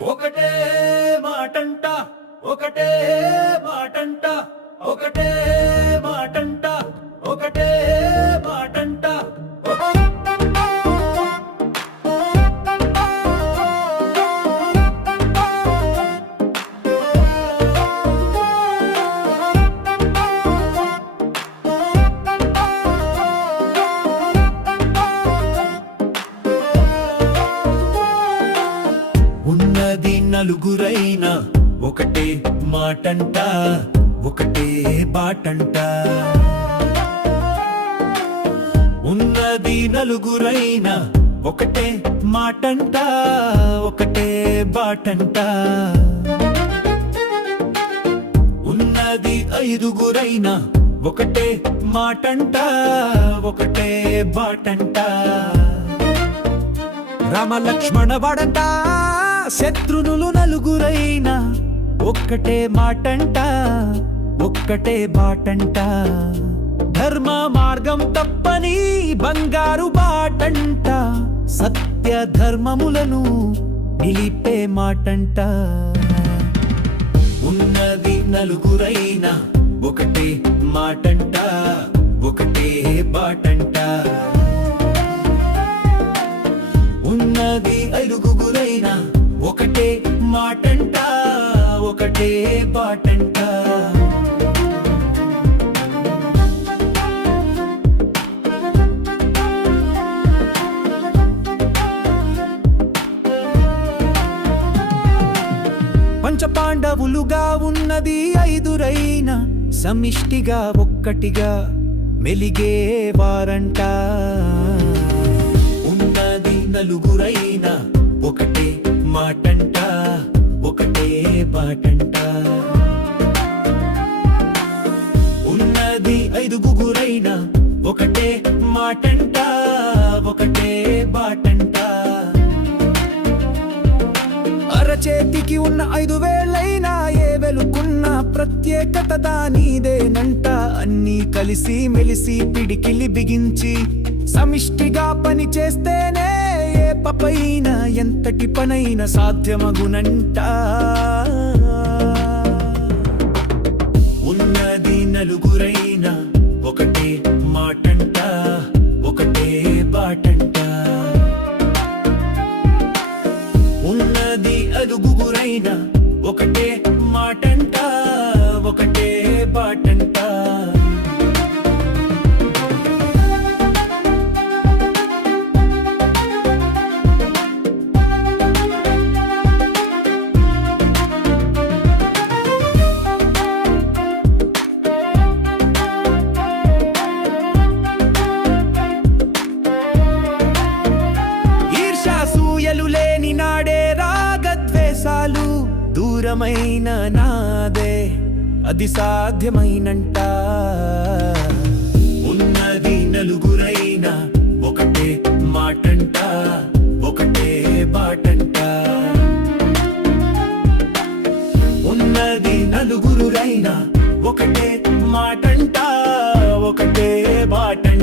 ఒకటే మాటంట ఒకటే మాటంట ఒకటే మాటంట ఒకటే మాటంట ఉన్నది నలుగురైనా ఒకటే మాటంట ఒకటే బాటంట ఉన్నది నలుగురైనా ఒకటే మాటంట ఒకటే బాటంట ఉన్నది ఐదుగురైనా ఒకటే మాటంట ఒకటే బాటంట రామ లక్ష్మణ వాడంట శత్రునులు నలుగురైనా ఒక్కటే మాటంట ఒక్కటే బాటంట ధర్మ మార్గం తప్పని బంగారు బాటంట సత్య ధర్మములను నిలిపే మాటంట ఉన్నది నలుగురైనా ఒకటే మాటంట ఒకటే బాటంట ఉన్నది ఐదుగురైనా ఒకటే మాటంట ఒకటే బాటంట పంచపాండవులుగా ఉన్నది ఐదురైనా సమిష్టిగా ఒక్కటిగా మెలిగే వారంట నలుగురైనా ఒకటే మాటంట ఒకటే బాటంట ఉన్నది ఐదుగురైనా ఒకటే మాటంట ఒకటే బాటంట అరచేతికి ఉన్న 5 వేలైనా ఏ వెలుకున్న ప్రత్యేకత దానిదేనంట అన్నీ కలిసి మెలిసి పిడికిలి బిగించి సమిష్టిగా పని చేస్తేనే ఏ పపైన ఎంతటి పనైన సాధ్యమగునంట ఉన్నది నలుగురైనా ఒకటే మాటంట ఒకటే బాటంట ఉన్నది ఐదుగురైనా ఒకటే మాటంట ఒకటే బాటంట లేని నాడే రాగద్వేషాలు దూరమైన నాదే అది సాధ్యమైనంట ఉన్నది నలుగురైనా ఒకటే మాటంట ఒకటే బాటంట ఉన్నది నలుగురైనా ఒకటే మాటంట ఒకటే బాటంట